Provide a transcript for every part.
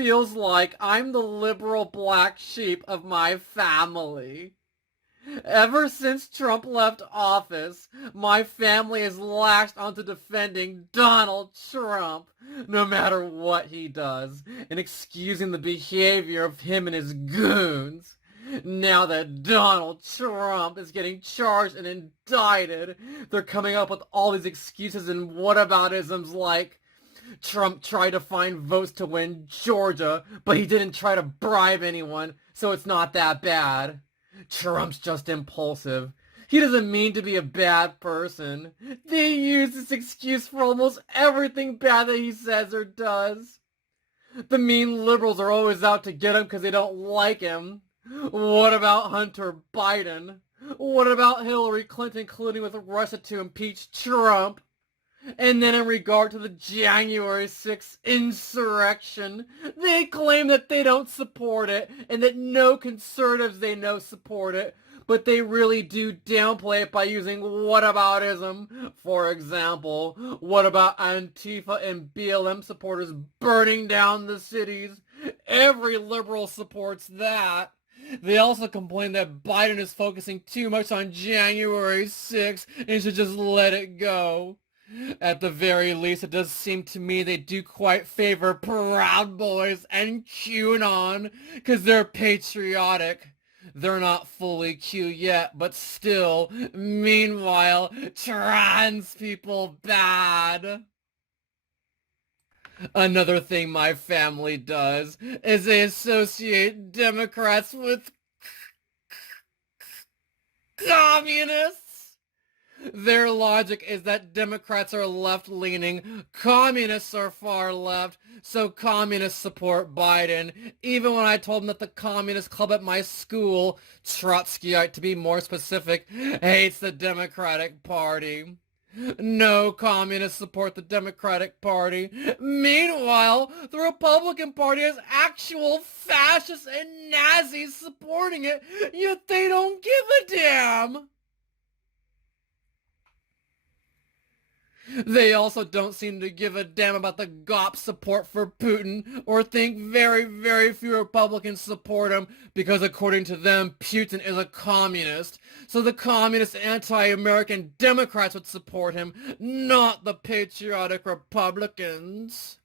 feels like I'm the liberal black sheep of my family. Ever since Trump left office, my family has latched onto defending Donald Trump, no matter what he does, and excusing the behavior of him and his goons. Now that Donald Trump is getting charged and indicted, they're coming up with all these excuses and whataboutisms like, Trump tried to find votes to win Georgia, but he didn't try to bribe anyone, so it's not that bad. Trump's just impulsive. He doesn't mean to be a bad person. They use this excuse for almost everything bad that he says or does. The mean liberals are always out to get him because they don't like him. What about Hunter Biden? What about Hillary Clinton colluding with Russia to impeach Trump? And then in regard to the January 6th insurrection, they claim that they don't support it and that no conservatives they know support it, but they really do downplay it by using whataboutism. For example, what about Antifa and BLM supporters burning down the cities? Every liberal supports that. They also complain that Biden is focusing too much on January 6th and should just let it go. At the very least, it does seem to me they do quite favor Proud Boys and QAnon, because they're patriotic. They're not fully Q yet, but still, meanwhile, trans people bad. Another thing my family does is they associate Democrats with communists. Their logic is that Democrats are left-leaning, communists are far left, so communists support Biden. Even when I told them that the Communist Club at my school, Trotskyite to be more specific, hates the Democratic Party. No communists support the Democratic Party. Meanwhile, the Republican Party has actual fascists and Nazis supporting it, yet they don't give a damn. They also don't seem to give a damn about the GOP support for Putin, or think very, very few Republicans support him because according to them, Putin is a communist. So the communist anti-American Democrats would support him, not the patriotic Republicans.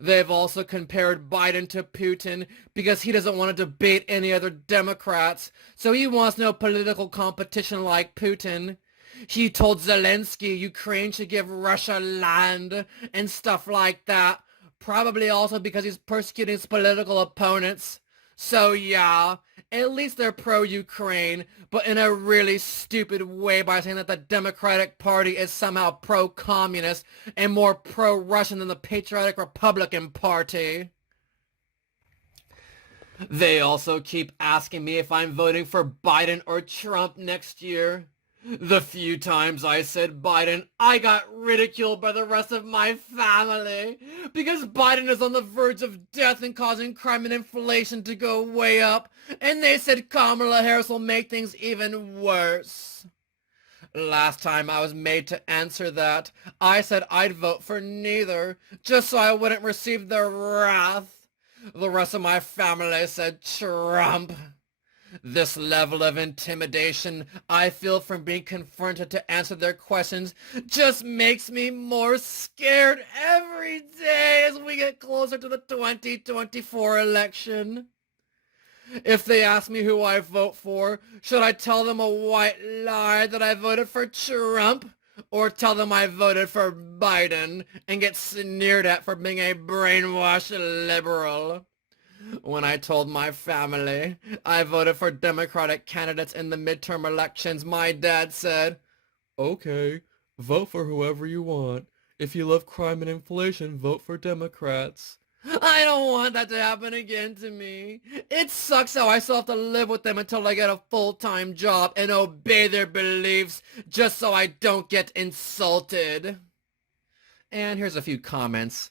They've also compared Biden to Putin because he doesn't want to debate any other Democrats, so he wants no political competition like Putin. He told Zelensky Ukraine should give Russia land and stuff like that. Probably also because he's persecuting his political opponents. So yeah, at least they're pro-Ukraine, but in a really stupid way by saying that the Democratic Party is somehow pro-communist and more pro-Russian than the Patriotic Republican Party. They also keep asking me if I'm voting for Biden or Trump next year. The few times I said Biden, I got ridiculed by the rest of my family because Biden is on the verge of death and causing crime and inflation to go way up, and they said Kamala Harris will make things even worse. Last time I was made to answer that, I said I'd vote for neither, just so I wouldn't receive their wrath. The rest of my family said Trump. This level of intimidation I feel from being confronted to answer their questions just makes me more scared every day as we get closer to the 2024 election. If they ask me who I vote for, should I tell them a white lie that I voted for Trump, or tell them I voted for Biden and get sneered at for being a brainwashed liberal? When I told my family I voted for Democratic candidates in the midterm elections, my dad said, "Okay, vote for whoever you want. If you love crime and inflation, vote for Democrats." I don't want that to happen again to me. It sucks how I still have to live with them until I get a full-time job and obey their beliefs just so I don't get insulted. And here's a few comments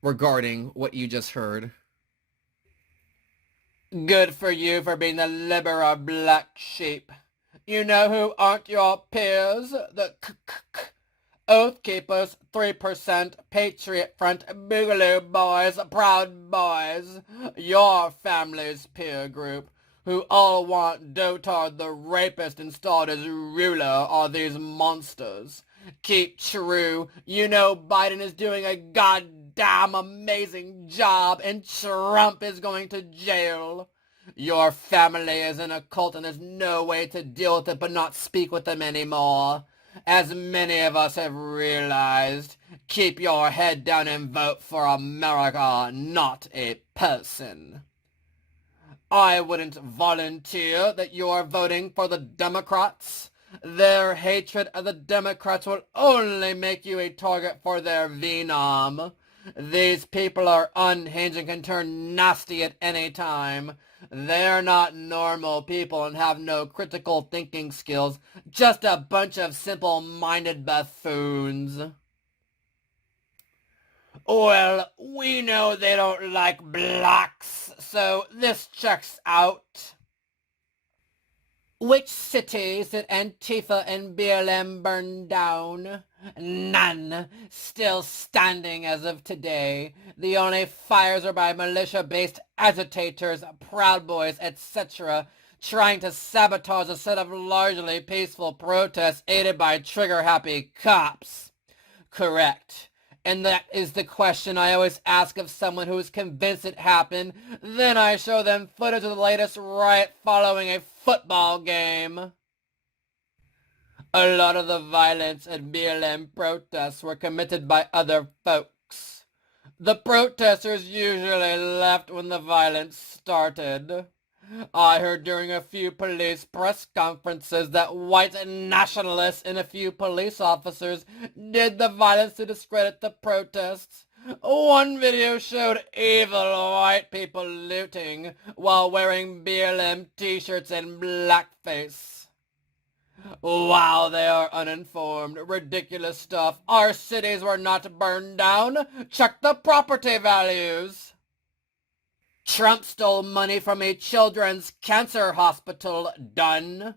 regarding what you just heard. Good for you for being the liberal black sheep. You know who aren't your peers? The Oath Keepers, 3%, Patriot Front, Boogaloo Boys, Proud Boys, your family's peer group, who all want Dotard the rapist installed as ruler, are these monsters. Keep true. You know Biden is doing a goddamn amazing job and Trump is going to jail. Your family is in a cult and there's no way to deal with it but not speak with them anymore. As many of us have realized, keep your head down and vote for America, not a person. I wouldn't volunteer that you're voting for the Democrats. Their hatred of the Democrats will only make you a target for their venom. These people are unhinged and can turn nasty at any time. They're not normal people and have no critical thinking skills, just a bunch of simple-minded buffoons. Well, we know they don't like blacks, so this checks out. Which cities did Antifa and BLM burn down? None. Still standing as of today. The only fires are by militia-based agitators, Proud Boys, etc., trying to sabotage a set of largely peaceful protests aided by trigger-happy cops. Correct. And that is the question I always ask of someone who is convinced it happened. Then I show them footage of the latest riot following a football game. A lot of the violence at BLM protests were committed by other folks. The protesters usually left when the violence started. I heard during a few police press conferences that white nationalists and a few police officers did the violence to discredit the protests. One video showed evil white people looting while wearing BLM t-shirts and blackface. Wow, they are uninformed. Ridiculous stuff. Our cities were not burned down. Check the property values. Trump stole money from a children's cancer hospital. Done.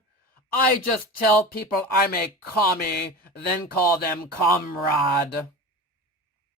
I just tell people I'm a commie, then call them comrade.